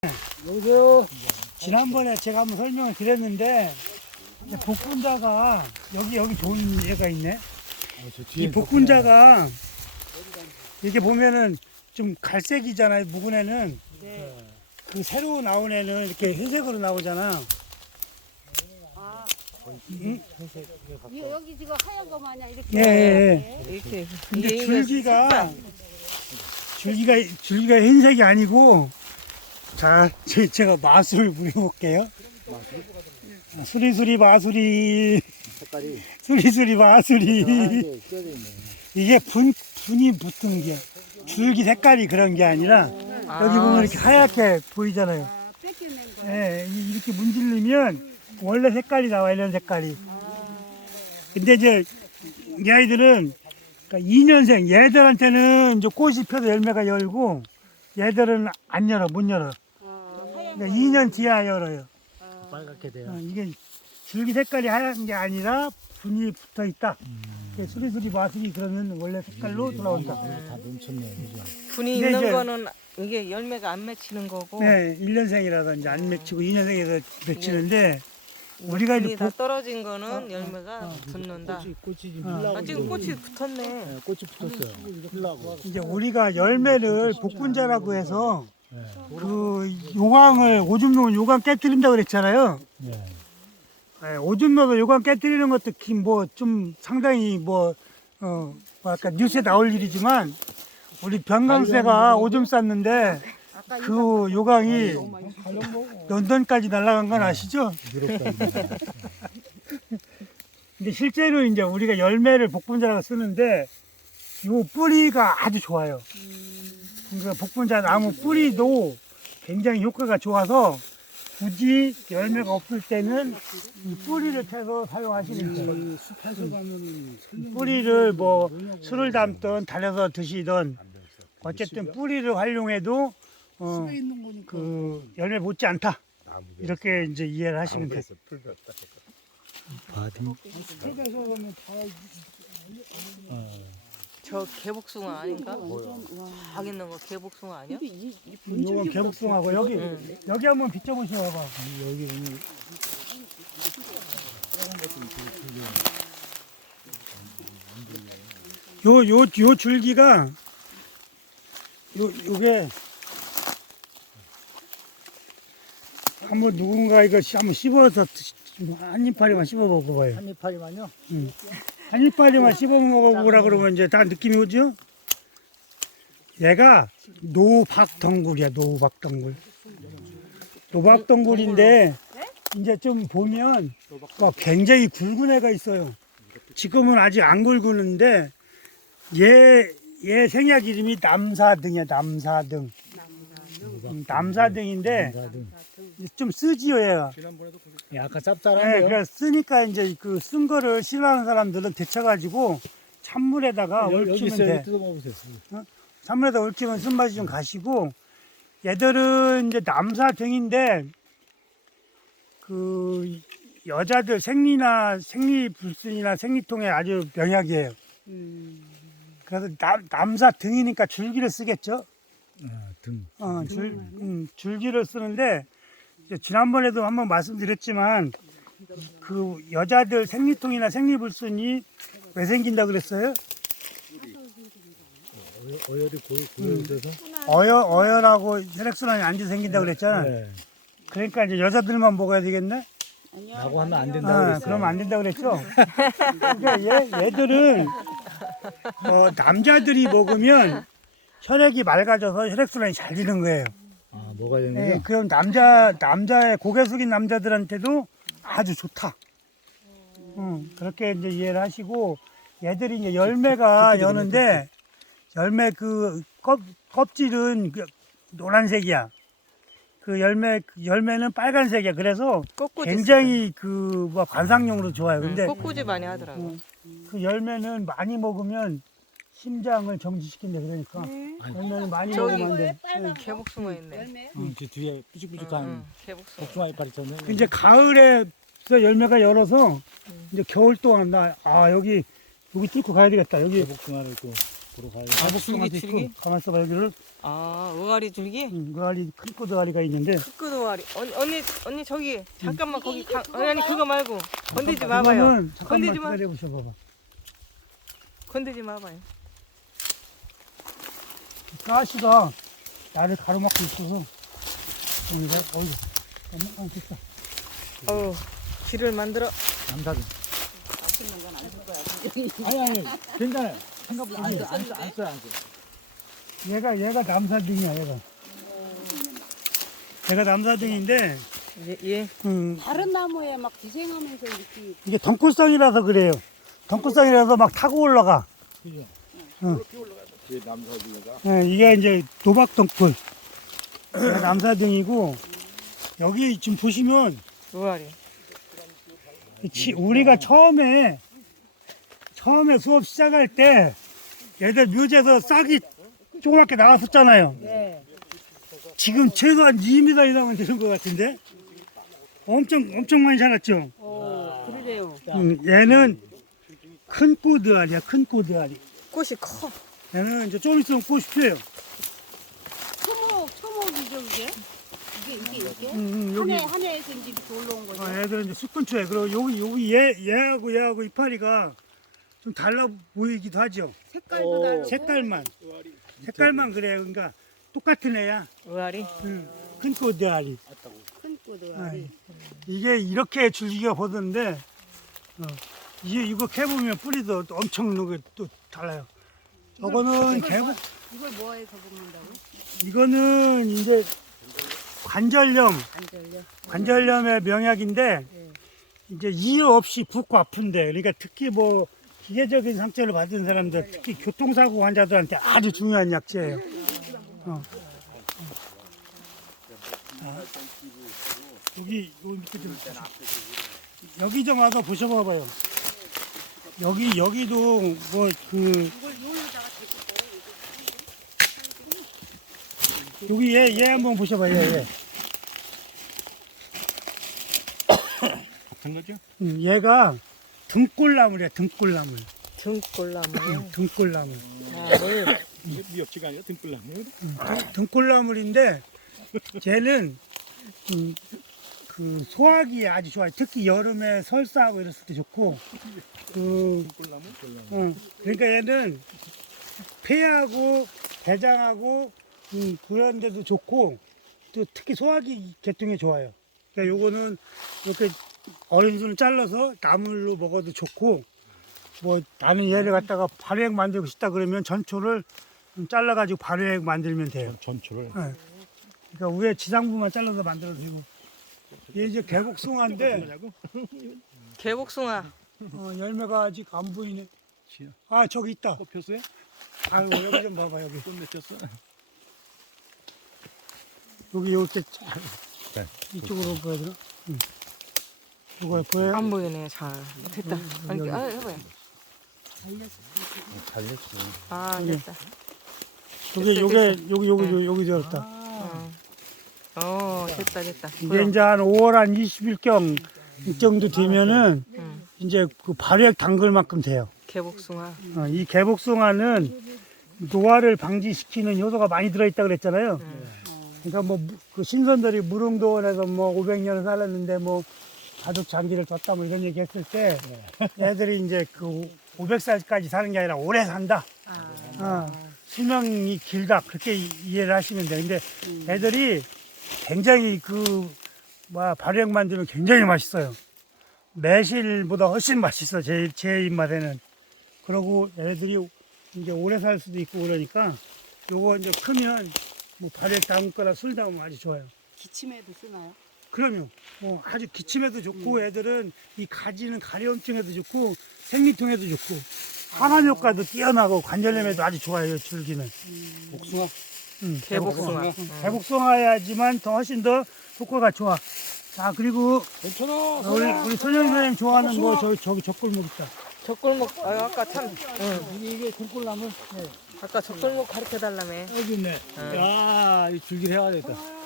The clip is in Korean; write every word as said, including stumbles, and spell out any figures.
여보세요. 지난번에 제가 한번 설명을 드렸는데 복분자가 여기 여기 좋은 애가 있네. 이 복분자가 이렇게 보면은 좀 갈색이잖아요. 묵은 애는. 네. 그 새로 나온 애는 이렇게 회색으로 나오잖아. 아, 응? 이- 여기 지금 하얀 거 마냥 이렇게. 예, 예, 예. 이렇게. 근데 이게 줄기가 줄기가 줄기가 흰색이 아니고, 자, 제, 제가 마술을 부려볼게요. 아, 수리수리 마술이 색깔이 수리수리 마술이 하얀게 껴져 있네. 이게 분 분이 붙은 게 줄기 색깔이 그런 게 아니라 여기 보면 이렇게 하얗게 보이잖아요. 아, 뺏겨낸 거. 예, 이- 이렇게 문지르면 원래 색깔이 나와, 이런 색깔이. 근데 이제 이 아이들은 그러니까 이 년생, 얘들한테는 이제 꽃이 펴서 열매가 열고 얘들은 안 열어, 못 열어. 아, 하얀 그러니까 이 년 뒤야 열어요. 빨갛게 돼요. 어, 이게 줄기 색깔이 하얀 게 아니라 분이 붙어 있다. 이게 수리수리 마술이 그러면 원래 색깔로 돌아온다. 다 넘쳤네, 그죠? 분이 근데 있는 이제- 거는 이게 열매가 안 맺히는 거고. 네, 일 년생이라서 이제 안 맺히고 이 년생에서 맺히는데 우리가 이제 분이 다 복- 떨어진 거는 열매가 붙는다. 꽃이 꽃이 지금 어. 흘라고. 아, 지금 꽃이 붙었네. 네, 꽃이 붙었어요. 흘라고. 이제 우리가 열매를 복분자라고 해서 네. 그 요강을 오줌 놓은 요강 깨뜨린다고 그랬잖아요. 네. 네, 오줌 넣어서 요강 깨뜨리는 것도 뭐 좀 상당히 뭐, 어, 뭐 아까 뉴스에 나올 일이지만 우리 변강세가 오줌 쌌는데 그 요강이 런던까지 날아간 건 아시죠? 유럽다. 근데 실제로 이제 우리가 열매를 복분자라고 쓰는데 요 뿌리가 아주 좋아요. 그러니까 복분자 나무 뿌리도 굉장히 효과가 좋아서 굳이 열매가 없을 때는 이 뿌리를 캐서 사용하시는 거예요. 숲에서 가면은 뿌리를 뭐 술을 담든 달여서 드시든 어쨌든 뿌리를 활용해도 어, 있는 거니까. 그 열매 못지 않다. 이렇게 이제 이해를 하시면 돼요. 바디. 숲에서 가면 다 저 개복숭아 아닌가? 박 있는 거 개복숭아 아니야? 요건 개복숭아고 여기 응. 여기 한번 비춰보시오 봐봐. 여기 보면 요 요 요 줄기가 요 요게 한번 누군가 이거 씨- 한번 씹어서 드시- 좀 한 이파리만 씹어 먹어봐요. 한 이파리만요. 한 이파리만 씹어 먹어보라 그러면 이제 다 느낌이 오죠? 얘가 노박덩굴이야, 노박덩굴. 노박덩굴인데 이제 좀 보면 어, 굉장히 굵은 애가 있어요. 지금은 아직 안 굵은데 얘, 얘 생약 이름이 남사등이야, 남사등. 음, 남사등인데 좀 쓰지요, 얘가. 약간 네, 쌉쌀한데요. 그래 쓰니까 이제 그 쓴 거를 싫어하는 사람들은 데쳐가지고 찬물에다가 여기 얼키면 있어요. 돼. 뜯어 먹으세요. 찬물에다 얼키면 쓴맛이 좀 가시고, 얘들은 이제 남사 등인데 그 여자들 생리나 생리불순이나 생리통에 아주 명약이에요. 그래서 남, 남사 등이니까 줄기를 쓰겠죠. 아, 등. 어, 줄, 음, 줄기를 쓰는데 이제 지난번에도 한번 말씀드렸지만 그 여자들 생리통이나 생리불순이 왜 생긴다 그랬어요? 어- 어혈이 고여 고여 있어서. 어여, 어혈하고 혈액순환이 안 돼 생긴다 그랬잖아. 네. 그러니까 이제 여자들만 먹어야 되겠네? 라고 하면 안 된다고 아, 그랬어요. 그러면 안 된다 그랬죠? 그러니까 얘, 얘들은 어, 남자들이 먹으면 혈액이 맑아져서 혈액순환이 잘 되는 거예요. 아, 뭐가 되는 네, 거죠? 그럼 남자, 남자의 고개 숙인 남자들한테도 아주 좋다. 음, 그렇게 이제 이해를 하시고, 얘들이 이제 열매가 여는데, 열매 그 껍, 껍질은 그 노란색이야. 그 열매, 그 열매는 빨간색이야. 그래서 꽃꽂이 굉장히 그 뭐 관상용으로 좋아요. 쓰고. 근데 응, 꽃꽂이 많이 하더라고. 그 열매는 많이 먹으면 심장을 정지시킨다 그러니까. 열매는 많이 저기 먹으면 안 돼. 응, 개복숭아 있네. 응, 저 뒤에 삐죽삐죽한 응, 개복숭아. 복숭아 이파리처럼. 이제 가을에 열매가 열어서 이제 겨울 동안 나 아 여기 여기 뚫고 가야 되겠다. 여기 복숭아를 또 앞으로 가야 아, 개복숭아도 줄기, 줄기? 있고 가만 있어봐 여기를 아, 의아리 줄기? 응, 그 알이 큰 꼬드알이가 있는데 흑그 의아리. 언니, 언니, 언니 저기 잠깐만 거기 가. 아니, 아니 그거 말고 건들지 마봐요. 이거는 잠깐만 건들지 마. 기다려 보셔봐봐. 건들지 마봐요. 가시가 나를 가로막고 있어서 여기가 어이 어, 됐다. 어우, 길을 만들어. 남사등. 아니 아니 괜찮아요. 생각보다 안 써, 안 써, 안 써, 안 써. 얘가 얘가 남사등이야 얘가. 얘가 남사등인데 예, 예. 음, 다른 나무에 막 기생하면서 이렇게 이게 덩굴성이라서 그래요. 덩굴성이라서 막 타고 올라가. 그죠? 뒤에 남사들가 예, 이게 이제 도박덩굴. 얘가 남사등이고 여기 지금 보시면 의아리. 치- 우리가 처음에 처음에 수업 시작할 때 얘들 묘지에서 싹이 조그맣게 나왔었잖아요. 네. 지금 최소한 이 미터 이상은 되는 것 같은데 엄청 엄청 많이 자랐죠. 어, 그러래요. 음, 얘는 큰 꼬드알이야, 큰 꼬드알이. 꽃이 커. 얘는 이제 좀 있으면 꽃이 피어요. 초목, 초목이죠, 그게? 이게, 이게, 이게? 음, 음, 여기 한 해, 한 해에서 이제 이렇게 올라온 거죠. 어, 얘들은 이제 숲근처에 그리고 여기 여기 얘 얘하고 얘하고 이파리가 좀 달라 보이기도 하죠. 색깔도 다르고. 색깔만 색깔만 그래요. 그러니까 똑같은 애야. 의아리. 음, 큰 꼬드알이. 큰 꽃도 아, 알이. 이게 이렇게 줄기가 보던데 어, 이게 이거 캐보면 뿌리도 또 엄청 누게 또 달라요. 저거는 이걸 개복 뭐- 이걸 뭐해서 먹는다고? 이거는 이제 관절염 안 절려. 관절염의 명약인데 네. 이제 이유 없이 붓고 아픈데 그러니까 특히 뭐 기계적인 상처를 받은 사람들 특히 교통사고 환자들한테 아주 중요한 약재예요. 어. 자, 여기 여기 밑에 좀 보시죠. 여기 좀 와서 보셔봐봐요. 여기 여기도 뭐 그 여기 얘 얘 한번 보셔봐요. 얘, 얘. 같은 거죠? 음, 얘가 등골나물이야 등골나물. 등골나무. 등골나물. 아, 뭘. 이게 미역지가 아니라 등불나무. 등골나물인데 쟤는 음, 그 소화기에 아주 좋아요. 특히 여름에 설사하고 이랬을 때 좋고 그 등불나무? 어, 그러니까 얘는 폐하고 대장하고 음, 그런 데도 좋고 또 특히 소화기 계통에 좋아요. 그러니까 요거는 이렇게 어린 순을 잘라서 나물로 먹어도 좋고 뭐 나는 얘를 갖다가 발효액 만들고 싶다 그러면 전초를 좀 잘라가지고 발효액 만들면 돼요. 전초를. 네. 그러니까 위에 지상부만 잘라서 만들어도 되고 얘 이제 개복숭아인데 개복숭아. 어, 열매가 아직 안 보이네. 아 저기 있다. 꽃 폈어요? 아유 여기 좀 봐봐 여기. 꽃 맺혔어? 여기 이렇게 쫙 네. 이쪽으로 보여야 되나? 응. 이거 보여요? 안 보이네, 잘. 됐다. 아니, 여기. 아, 해봐요. 달렸어. 아, 여기. 됐다. 여기 됐어, 요게 됐어. 여기 여기 응. 여기 여기 되었다. 어, 어, 됐다, 됐다. 이게 이제 한 오월 한 이십 일경 이 정도 되면은 응. 이제 그 발효액 담글 만큼 돼요. 개복숭아. 어, 이 개복숭아는 노화를 방지시키는 효소가 많이 들어있다 그랬잖아요. 그러니까 뭐 그 신선들이 무릉도원에서 뭐 오백 년을 살았는데 뭐 가족 장기를 줬다 뭐 이런 얘기 했을 때 애들이 이제 그 오백 살까지 사는 게 아니라 오래 산다. 어, 수명이 길다. 그렇게 이- 이해를 하시면 돼. 근데 애들이 굉장히 그 뭐야 발효액 만들면 굉장히 맛있어요. 매실보다 훨씬 맛있어. 제, 제 입맛에는. 그러고 애들이 이제 오래 살 수도 있고 그러니까 요거 이제 크면 뭐 발효액 담을 거나 술 담으면 아주 좋아요. 기침에도 쓰나요? 그럼요. 어, 아주 기침에도 좋고 애들은 이 가지는 가려움증에도 좋고 생리통에도 좋고 항암 효과도 뛰어나고 관절염에도 아주 좋아요. 이 줄기는. 복숭아? 응, 개복숭아. 응, 개복숭아야지만 더 훨씬 더 효과가 좋아. 자 그리고 괜찮아. 우리 우리 손영 선생님 좋아하는 뭐 저기 저기 젖골목 있다. 젖골목, 아, 아까 참, 응. 이게 이게 등골나물. 네. 아까 젖골목 가르쳐 달라며. 여기 있네. 응. 야, 이 줄기를 해야 되겠다.